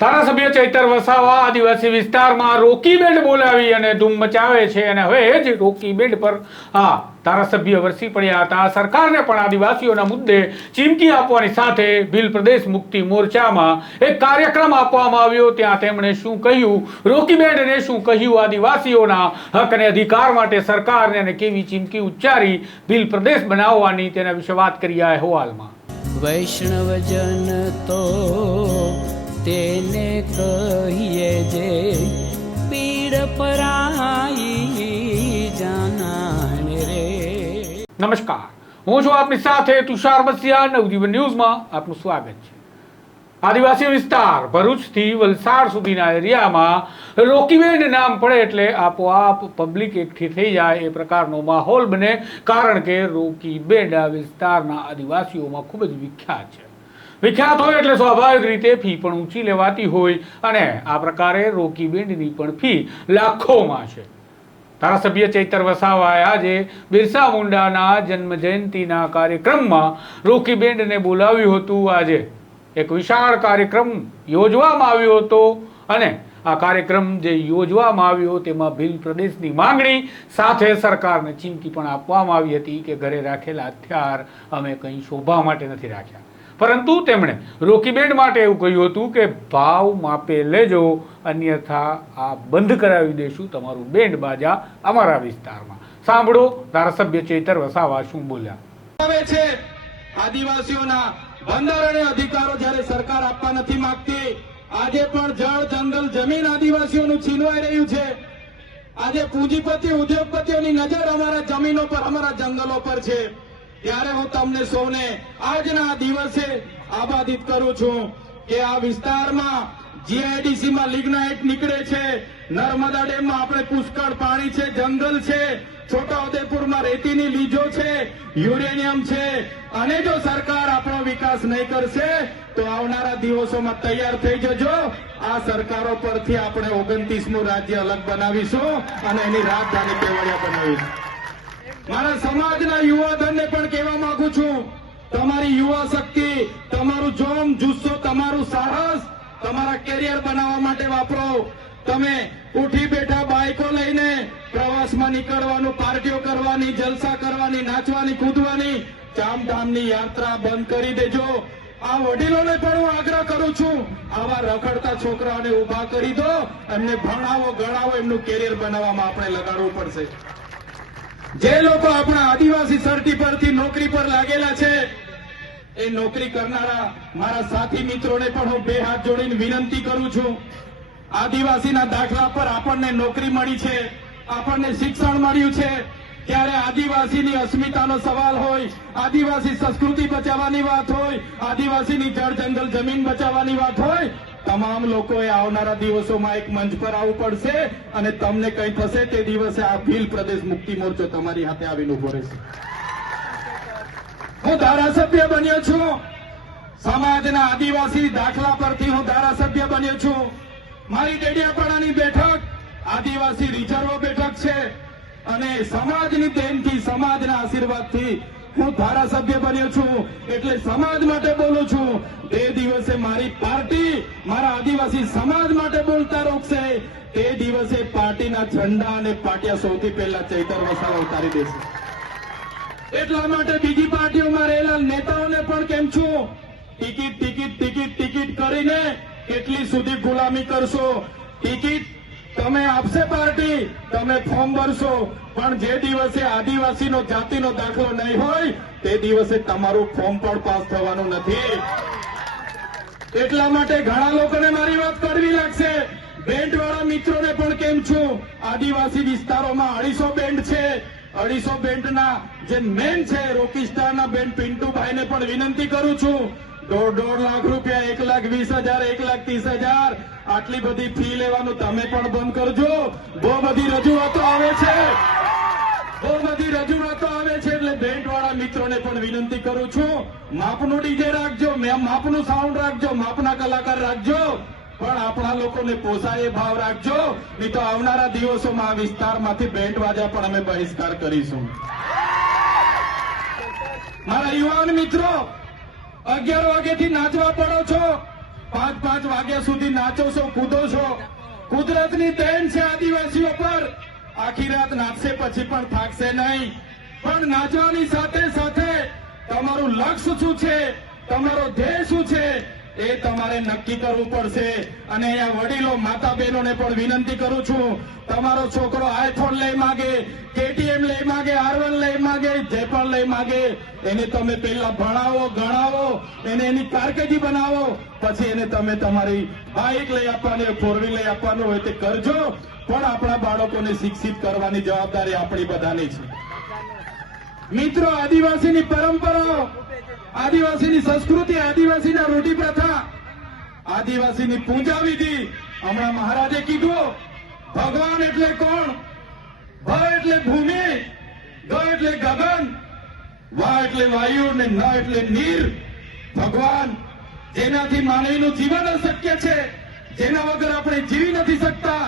ધારાસભ્ય ચૈતર વસાવા આદિવાસી વિસ્તારમાં રોકી બેન્ડ બોલાવી અને ધૂમ મચાવે છે અને હવે જ રોકી બેન્ડ પર ધારાસભ્ય વરસી પડ્યા હતા. સરકારને પણ આદિવાસીઓના મુદ્દે ચીમકી આપવાની સાથે ભીલ પ્રદેશ મુક્તિ મોરચામાં એક કાર્યક્રમ આપવામાં આવ્યો. ત્યાં તેમણે શું કહ્યું, રોકી બેન્ડને શું કહ્યું, આદિવાસીઓના હક અને અધિકાર માટે સરકારને અને કેવી ચીમકી ઉચ્ચારી ભીલ પ્રદેશ બનાવવાની, તેના વિશે વાત કરી આ અહેવાલમાં. વૈષ્ણવજન તો તેને કહીએ જે પીડ પરાઈ જાનાને રે. નમસ્કાર, હું છું આપની સાથે તુષાર બસિયા. નવજીવન ન્યૂઝમાં આપનું સ્વાગત છે. આદિવાસી વિસ્તાર ભરૂચથી વલસાડ સુધીના એરિયામાં રોકી બેન્ડ નામ પડે એટલે આપોઆપ પબ્લિક એકઠી થઈ જાય એ પ્રકારનો માહોલ બને, કારણ કે રોકી બેન્ડ આ વિસ્તારના આદિવાસીઓમાં ખૂબ જ વિખ્યાત છે. વિખ્યાત હોય એટલે સ્વાભાવિક રીતે ફી પણ ઊંચી લેવાતી હોય અને આ પ્રકારે રોકી બેન્ડની પણ ફી લાખોમાં છે. ધારાસભ્ય ચૈતર વસાવાએ આજે બિરસા મુંડાના જન્મ જયંતિના કાર્યક્રમમાં રોકી બેન્ડને બોલાવ્યું હતું. આજે એક વિશાળ કાર્યક્રમ યોજવામાં આવ્યો હતો અને આ કાર્યક્રમ જે યોજવામાં આવ્યો તેમાં ભીલ પ્રદેશની માંગણી સાથે સરકારને ચીમકી પણ આપવામાં આવી હતી કે ઘરે રાખેલા હથિયાર અમે કંઈ શોભા માટે નથી રાખ્યા, પરંતુ તેમણે રોકી બેન્ડ માટે એવું કહ્યું હતું કે ભાવ માપે લેજો, અન્યથા આ બંધ કરાવી દેશું તમારું બેન્ડ બાજા અમારા વિસ્તારમાં. સાંભળો ધારાસભ્ય ચૈતર વસાવા શું બોલ્યા. આદિવાસીઓના બંધારણીય અધિકારો જ્યારે સરકાર આપવા નથી માંગતી, આજે પણ જળ જંગલ જમીન આદિવાસીઓનું છીનવાઈ રહ્યું છે. આજે પૂંજીપતિ ઉદ્યોગપતિઓની નજર અમારા જમીનો પર, અમારા જંગલો પર છે. ત્યારે હું તમને સૌને આજના દિવસે આબાદિત કરું છું કે આ વિસ્તારમાં જીઆઈડીસીમાં લિગ્નાઇટ નીકળે છે, નર્મદા ડેમમાં આપણે પુષ્કળ પાણી છે, જંગલ છે, છોટાઉદેપુરમાં રેતીની લીજો છે, યુરેનિયમ છે. અને જો સરકાર આપણો વિકાસ નહીં કરશે તો આવનારા દિવસોમાં તૈયાર થઈ જજો. આ સરકારો પરથી આપણે 29મું રાજ્ય અલગ બનાવીશું અને એની રાજધાની કેવડિયા બનાવીશું. મારા સમાજના યુવાધનને પણ કહેવા માંગુ છું, તમારી યુવા શક્તિ, તમારું જોમ, જુસ્સો, તમારું સાહસ તમારા કેરિયર બનાવવા માટે વાપરો. તમે ઉઠી બેઠા બાઇકો લઈને પ્રવાસમાં નીકળવાનું, પાર્ટીઓ કરવાની, જલસા કરવાની, નાચવાની, કૂદવાની, ચામધામની યાત્રા બંધ કરી દેજો. આ વડીલોને પણ હું આગ્રહ કરું છું, આવા રખડતા છોકરાઓને ઉભા કરી દો, એમને ભણાવો, ગણાવો, એમનું કેરિયર બનાવવામાં આપણે લગાડવું પડશે. જે લોકો આપણા આદિવાસી સર્ટી પરથી નોકરી પર લાગેલા છે, એ નોકરી કરનારા મારા સાથી મિત્રોને પણ હું બે હાથ જોડીને વિનંતી કરું છું. આદિવાસીના દાખલા પર આપણને નોકરી મળી છે, આપણને શિક્ષણ મળ્યું છે, ત્યારે આદિવાસીની અસ્મિતાનો સવાલ હોય, આદિવાસી સંસ્કૃતિ બચાવવાની વાત હોય, આદિવાસીની જળ જંગલ જમીન બચાવવાની વાત હોય, તમામ લોકોએ આવનારા દિવસોમાં એક મંચ પર આવવું પડશે અને તમને કંઈ થશે તે દિવસે આ ભીલ પ્રદેશ મુક્તિ મોરચો તમારી હાથે આવીને ઉભો રહેશે. હું ધારાસભ્ય બન્યો છું, સમાજના આદિવાસી દાખલા પરથી હું ધારાસભ્ય બન્યો છું. મારી ડેડિયાપાડાની બેઠક આદિવાસી રિઝર્વ બેઠક છે અને સમાજની દેનથી, સમાજના આશીર્વાદથી હું ધારાસભ્ય બન્યો છું. એટલે સમાજ માટે બોલું છું. તે દિવસે મારી પાર્ટી મારા આદિવાસી સમાજ માટે બોલતા રોકશે, તે દિવસે પાર્ટીના ઝંડા અને પાટિયા સૌથી પહેલા ચૈતર વસાવા ઉતારી દેશે. એટલા માટે બીજી પાર્ટીઓમાં રહેલા નેતાઓને પણ કેમ છું, ટિકિટ ટિકિટ ટિકિટ ટિકિટ કરીને કેટલી સુધી ગુલામી કરશો? ટિકિટ તમે આપશે પાર્ટી, તમે ફોર્મ ભરશો, પણ જે દિવસે આદિવાસીનો જાતિનો દાખલો નહીં હોય તે દિવસે તમારું ફોર્મ પણ પાસ થવાનું નથી. એટલા માટે ઘણા લોકોને મારી વાત કરવી લાગશે. બેન્ડવાળા મિત્રોને પણ કેમ છું, આદિવાસી વિસ્તારોમાં 250 બેન્ડ છે. 250 બેન્ડના જે મેન છે રોકી સ્ટારના બેન્ડ પિન્ટુભાઈને પણ વિનંતી કરું છું, 1.5 લાખ રૂપિયા, 1,20,000, 1,30,000 આટલી બધી ફી લેવાનું તમે પણ બંધ કરજો. બહુ બધી રજૂઆતો આવે છે, એટલે બેન્ડવાળા મિત્રોને પણ વિનંતી કરું છું, માપનું ડીજે રાખજો, માપનું સાઉન્ડ રાખજો, માપના કલાકાર રાખજો, પણ આપણા લોકોને પોસાય એ ભાવ રાખજો. નહીં તો આવનારા દિવસોમાં આ વિસ્તારમાંથી બેન્ડ વાજા પણ અમે બહિષ્કાર કરીશું. મારા યુવાન મિત્રો 11 વાગ્યાથી નાચવા પડો છો, પાંચ વાગ્યા સુધી નાચો છો, કૂદો છો. કુદરતની દેન છે આદિવાસીઓ પર. આખી રાત નાચશે પછી પણ થાકશે નહીં. પણ નાચવાની સાથે સાથે તમારું લક્ષ્ય શું છે, તમારો ધ્યેય શું છે, એ તમારે નક્કી કરવું પડશે. અને અહીંયા વડીલો માતા બહેનોને પણ વિનંતી કરું છું, તમારો છોકરો આઈફોન લઈ માગે, KTM લઈ માગે, R1 લઈ માગે, જે પણ લઈ માગે, એને તમે પહેલા ભણાવો, ગણાવો, એને એની કારકિર્દી બનાવો, પછી એને તમે તમારી બાઇક લઈ આપવાની હોય, 4 વ્હીલ લઈ આપવાનું હોય તે કરજો. પણ આપણા બાળકોને શિક્ષિત કરવાની જવાબદારી આપણી બધાની છે. મિત્રો, આદિવાસીની પરંપરાઓ, આદિવાસીની સંસ્કૃતિ, આદિવાસીના રૂઢિ પ્રથા, આદિવાસીની પૂજા વિધિ, હમણાં મહારાજે કીધું, ભગવાન એટલે કોણ? ભ એટલે ભૂમિ, ગ એટલે ગગન, વા એટલે વાયુ ને ન એટલે નીર. ભગવાન, જેનાથી માનવીનું જીવન અશક્ય છે, જેના વગર આપણે જીવી નથી શકતા,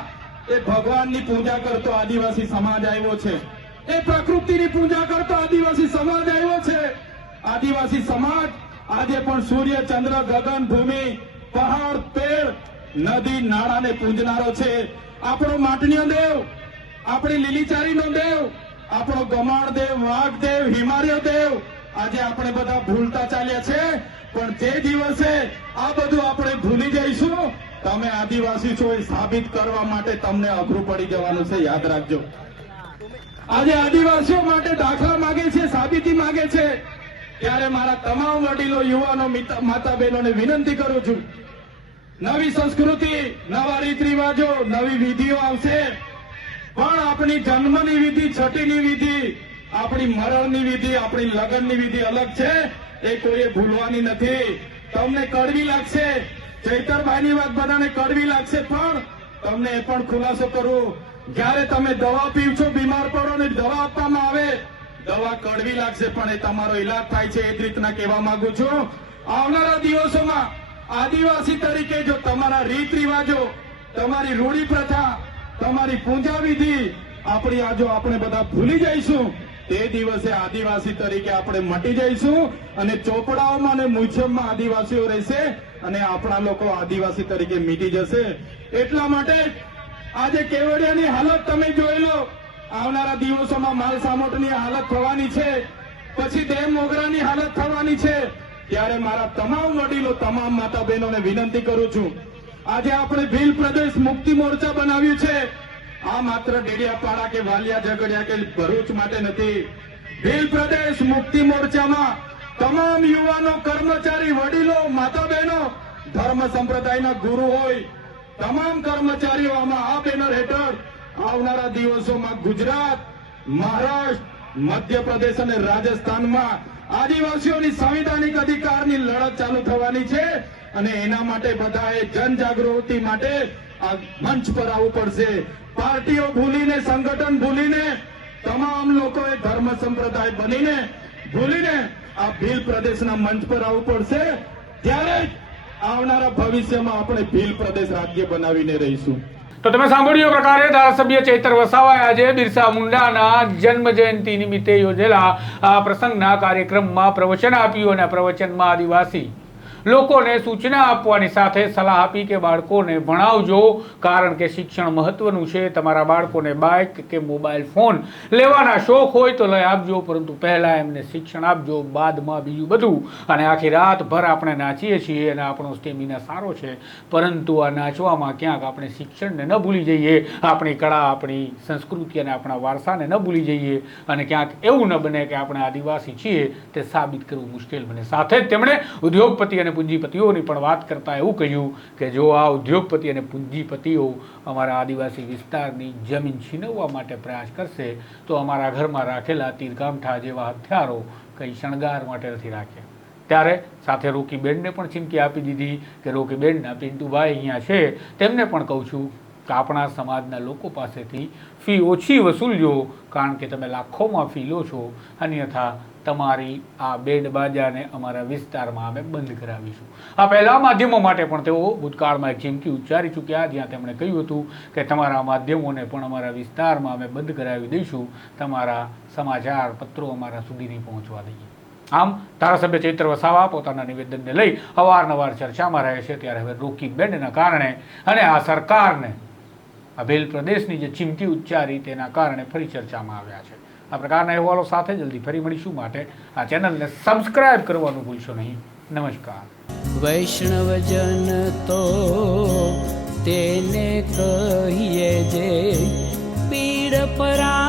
એ ભગવાનની પૂજા કરતો આદિવાસી સમાજ આવ્યો છે. એ પ્રકૃતિની પૂજા કરતો આદિવાસી સમાજ આવ્યો છે. આદિવાસી સમાજ આજે પણ સૂર્ય, ચંદ્ર, ગગન, ભૂમિ, પહાડ, પેડ, નદી, નાળાને પૂજનારો છે. આપણો માટનીય દેવ, આપણી લીલીચારીનો દેવ, આપણો ગમાણ દેવ, વાઘ દેવ, હિમાલય દેવ, આજે આપણે બધા ભૂલતા ચાલ્યા છે. પણ જે દિવસે આ બધું આપણે ભૂલી જઈશું, તમે આદિવાસી છો એ સાબિત કરવા માટે તમને અઘરું પડી જવાનું છે. યાદ રાખજો. આજે આદિવાસીઓ માટે દાખલા માગે છે, સાબિતી માગે છે. ત્યારે મારા તમામ વડીલો, યુવાનો, માતા બહેનોને વિનંતી કરું છું, નવી સંસ્કૃતિ, નવા રીત રિવાજો, નવી વિધિઓ આવશે. પણ આપણી જન્મની વિધિ, છઠ્ઠીની વિધિ, આપણી મરણની વિધિ, આપણી લગ્નની વિધિ અલગ છે. એ કોઈએ ભૂલવાની નથી. તમને કડવી લાગશે, ચૈતરભાઈની વાત બધાને કડવી લાગશે, પણ તમને એ પણ ખુલાસો કરું, જ્યારે તમે દવા પીવ છો, બીમાર પડો ને દવા આપવામાં આવે, દવા કડવી લાગશે પણ એ તમારો ઈલાજ થાય છે. એ જ રીતના કહેવા માંગુ છું, આવનારા દિવસોમાં આદિવાસી તરીકે જો તમારા રીત રિવાજો, તમારી રૂઢિ પ્રથા, તમારી પૂજા વિધિ આપણી આજો આપણે બધા ભૂલી જઈશું, તે દિવસે આદિવાસી તરીકે આપણે મટી જઈશું અને ચોપડાઓમાં અને મ્યુઝિયમમાં આદિવાસીઓ રહેશે અને આપણા લોકો આદિવાસી તરીકે મીટી જશે. એટલા માટે આજે કેવડિયાની હાલત તમે જોઈ લો. આવનારા દિવસોમાં માલ સામોટની હાલત થવાની છે, પછી ડેમ મોગરાની હાલત થવાની છે. ત્યારે મારા તમામ વડીલો, તમામ માતા બહેનોને વિનંતી કરું છું, આજે આપણે ભીલ પ્રદેશ મુક્તિ મોરચા બનાવ્યું છે. આ માત્ર ડેડિયાપાડા કે વાલિયા ઝઘડિયા કે ભરૂચ માટે નથી. ભીલ પ્રદેશ મુક્તિ મોરચામાં તમામ યુવાનો, કર્મચારી, વડીલો, માતા બહેનો, ધર્મ સંપ્રદાયના ગુરુ હોય, તમામ કર્મચારીઓ આમાં આ બેનર હેઠળ આવનારા દિવસોમાં ગુજરાત, મહારાષ્ટ્ર, મધ્યપ્રદેશ અને રાજસ્થાનમાં આદિવાસીઓની સંવિધાનિક અધિકારની લડત ચાલુ થવાની છે. અને એના માટે બધાએ જનજાગૃતિ માટે આ મંચ પર આવવું પડશે. પાર્ટીઓ ભૂલીને, સંગઠન ભૂલીને, તમામ લોકોએ ધર્મ સંપ્રદાય બનીને ભૂલીને આ ભીલ પ્રદેશના મંચ પર આવવું પડશે. ત્યારે જ આવનારા ભવિષ્યમાં આપણે ભીલ પ્રદેશ રાજ્ય બનાવીને રહીશું. તો તમે સાંભળ્યું પ્રકારે ધારાસભ્ય ચૈતર વસાવાએ આજે બિરસા મુંડાના જન્મ જયંતિ નિમિત્તે યોજેલા આ પ્રસંગના કાર્યક્રમમાં પ્રવચન આપ્યું અને પ્રવચનમાં આદિવાસી લોકોને સૂચના આપવાની સાથે સલાહ આપી કે બાળકોને ભણાવજો, કારણ કે શિક્ષણ મહત્વનું છે. તમારા બાળકોને બાઇક કે મોબાઈલ ફોન લેવાના શોખ હોય તો લઈ આપજો, પરંતુ પહેલાં એમને શિક્ષણ આપજો, બાદમાં બીજું બધું. અને આખી રાતભર આપણે નાચીએ છીએ અને આપણો સ્ટેમિના સારો છે, પરંતુ આ નાચવામાં ક્યાંક આપણે શિક્ષણને ન ભૂલી જઈએ, આપણી કળા, આપણી સંસ્કૃતિ અને આપણા વારસાને ન ભૂલી જઈએ. અને ક્યાંક એવું ન બને કે આપણે આદિવાસી છીએ તે સાબિત કરવું મુશ્કેલ બને. સાથે જ તેમણે ઉદ્યોગપતિ અને પૂંજીપતિઓની પણ વાત કરતા એવું કહ્યું કે જો આ ઉદ્યોગપતિ અને પૂંજીપતિઓ અમારા આદિવાસી વિસ્તારની જમીન છીનવવા માટે પ્રયાસ કરશે તો અમારા ઘરમાં રાખેલા તીરગામઠા જેવા હથિયારો કંઈ શણગાર માટે નથી રાખ્યા. ત્યારે સાથે રોકીબેનને પણ ચીમકી આપી દીધી કે રોકીબેનના પિન્ટુભાઈ અહીંયા છે, તેમને પણ કહું છું કે આપણા સમાજના લોકો પાસેથી ફી ઓછી વસૂલજો, કારણ કે તમે લાખોમાં ફી લો છો, અન્યથા તમારી આ બેન્ડ બાજાને અમારા વિસ્તારમાં અમે બંધ કરાવીશું. આ પહેલા માધ્યમો માટે પણ તેઓ ભૂતકાળમાં એક ચીમકી ઉચ્ચારી ચૂક્યા, જ્યાં તેમણે કહ્યું હતું કે તમારા માધ્યમોને પણ અમારા વિસ્તારમાં અમે બંધ કરાવી દઈશું, તમારા સમાચાર પત્રો અમારા સુધી નહીં પહોંચવા દઈએ. આમ ધારાસભ્ય ચૈત્ર વસાવા પોતાના નિવેદનને લઈ અવારનવાર ચર્ચામાં રહે છે, ત્યારે હવે રોકી બેન્ડના કારણે અને આ સરકારને આ ભેલ પ્રદેશની જે ચીમકી ઉચ્ચારી તેના કારણે ફરી ચર્ચામાં આવ્યા છે. આ પ્રકારના અહેવાલો સાથે જલ્દી ફરી મળીશું, માટે આ ચેનલને સબસ્ક્રાઇબ કરવાનું ભૂલશો નહીં. નમસ્કાર. વૈષ્ણવજન તો તેને કહીએ જે પીડ પરા